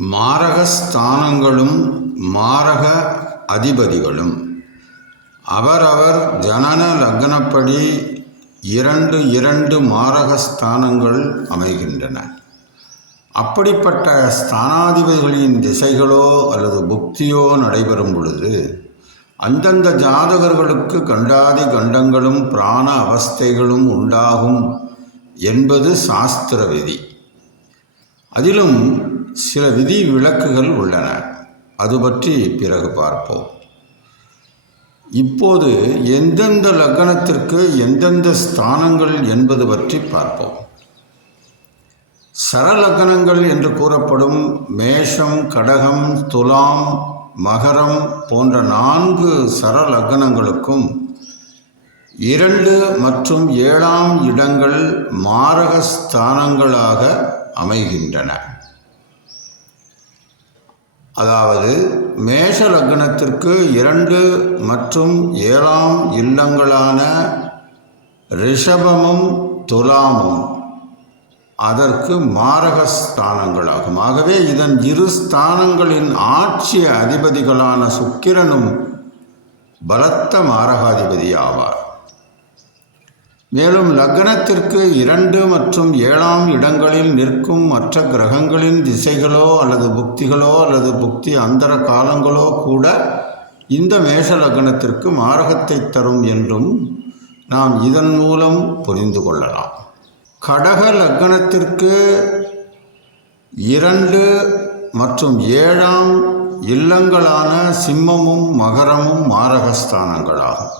மாரகஸ்தானங்களும் மாரக அதிபதிகளும். அவரவர் ஜனன லக்னப்படி இரண்டு இரண்டு மாரகஸ்தானங்கள் அமைகின்றன. அப்படிப்பட்ட ஸ்தானாதிபதிகளின் திசைகளோ அல்லது புக்தியோ நடைபெறும் பொழுது அந்தந்த ஜாதகர்களுக்கு கண்டாதி கண்டங்களும் பிராண அவஸ்தைகளும் உண்டாகும் என்பது சாஸ்திர விதி. அதிலும் சில விதி விலக்குகள் உள்ளன. அது பற்றி பிறகு பார்ப்போம். இப்போது எந்தெந்த லக்னத்திற்கு எந்தெந்த ஸ்தானங்கள் என்பது பற்றி பார்ப்போம். சரலக்கணங்கள் என்று கூறப்படும் மேஷம் கடகம் துலாம் மகரம் போன்ற நான்கு சரலக்னங்களுக்கும் இரண்டு மற்றும் ஏழாம் இடங்கள் மாரக ஸ்தானங்களாக அமைகின்றன. அதாவது மேஷ லக்னத்திற்கு இரண்டு மற்றும் ஏழாம் இல்லங்களான ரிஷபமும் துலாமும் அதற்கு மாரக ஸ்தானங்களாகும் ஆகவே இதன் இரு ஸ்தானங்களின் ஆட்சி அதிபதிகளான சுக்கிரனும் பலத்த மாரகாதிபதி ஆவார் மேலும் லக்னத்திற்கு இரண்டு மற்றும் ஏழாம் இடங்களில் நிற்கும் மற்ற கிரகங்களின் திசைகளோ அல்லது புக்திகளோ அல்லது புக்தி அந்தர காலங்களோ கூட இந்த மேஷ லக்னத்திற்கு மாரகத்தை தரும் என்றும் நாம் இதன் மூலம் புரிந்து கொள்ளலாம். கடக லக்னத்திற்கு இரண்டு மற்றும் ஏழாம் இல்லங்களான சிம்மமும் மகரமும் மாரகஸ்தானங்களாகும்.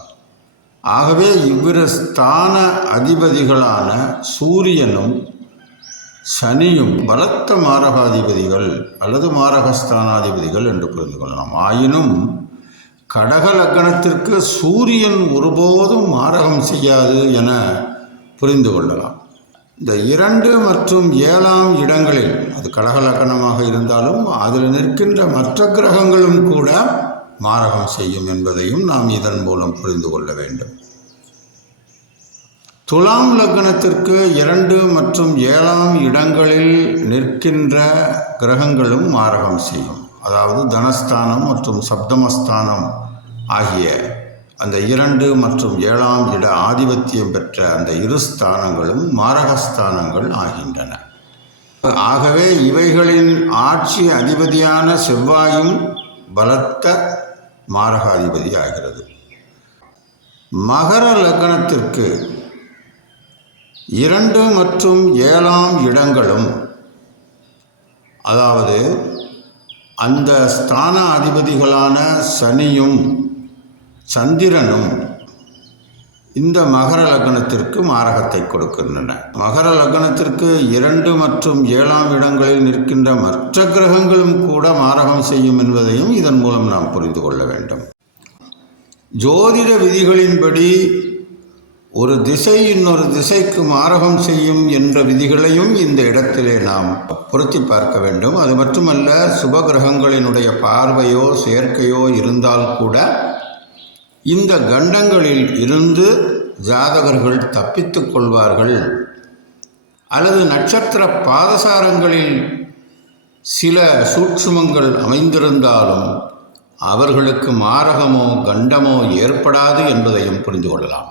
ஆகவே இவ்விரு ஸ்தான அதிபதிகளான சூரியனும் சனியும் பலத்த மாரகாதிபதிகள் அல்லது மாரகஸ்தானாதிபதிகள் என்று புரிந்து கொள்ளலாம். ஆயினும் கடக லக்னத்திற்கு சூரியன் ஒருபோதும் மாரகம் செய்யாது என புரிந்து கொள்ளலாம். இந்த இரண்டு மற்றும் ஏழாம் இடங்களில் அது கடக லக்கணமாக இருந்தாலும் அதில் நிற்கின்ற மற்ற கிரகங்களும் கூட மாரகம் செய்யும் என்பதையும் நாம் இதன் மூலம் புரிந்து கொள்ள வேண்டும். துலாம் லக்னத்திற்கு இரண்டு மற்றும் ஏழாம் இடங்களில் நிற்கின்ற கிரகங்களும் மாரகம் செய்யும். அதாவது தனஸ்தானம் மற்றும் சப்தமஸ்தானம் ஆகிய அந்த இரண்டு மற்றும் ஏழாம் இட ஆதிபத்தியம் பெற்ற அந்த இரு ஸ்தானங்களும் மாரகஸ்தானங்கள் ஆகின்றன. ஆகவே இவைகளின் ஆட்சி அதிபதியான செவ்வாயும் பலத்த மாரகாதிபதி ஆகிறது. மகர லக்னத்திற்கு இரண்டு மற்றும் ஏழாம் இடங்களும் அதாவது அந்த ஸ்தான அதிபதிகளான சனியும் சந்திரனும் இந்த மகர லக்னத்திற்கு மாரகத்தை கொடுக்கின்றன. மகர லக்னத்திற்கு இரண்டு மற்றும் ஏழாம் இடங்களில் நிற்கின்ற மற்ற கிரகங்களும் கூட மாரகம் செய்யும் என்பதையும் இதன் மூலம் நாம் புரிந்து கொள்ள வேண்டும். ஜோதிட விதிகளின்படி ஒரு திசை இன்னொரு திசைக்கு மாரகம் செய்யும் என்ற விதிகளையும் இந்த இடத்திலே நாம் பொருத்தி பார்க்க வேண்டும். அது மட்டுமல்ல சுப கிரகங்களினுடைய பார்வையோ சேர்க்கையோ இருந்தால் கூட இந்த கண்டங்களில் இருந்து ஜாதகர்கள் தப்பித்துக் கொள்வார்கள். அல்லது நட்சத்திர பாதசாரங்களில் சில சூட்சுமங்கள் அமைந்திருந்தாலும் அவர்களுக்கு மாரகமோ கண்டமோ ஏற்படாது என்பதையும் புரிந்து கொள்ளலாம்.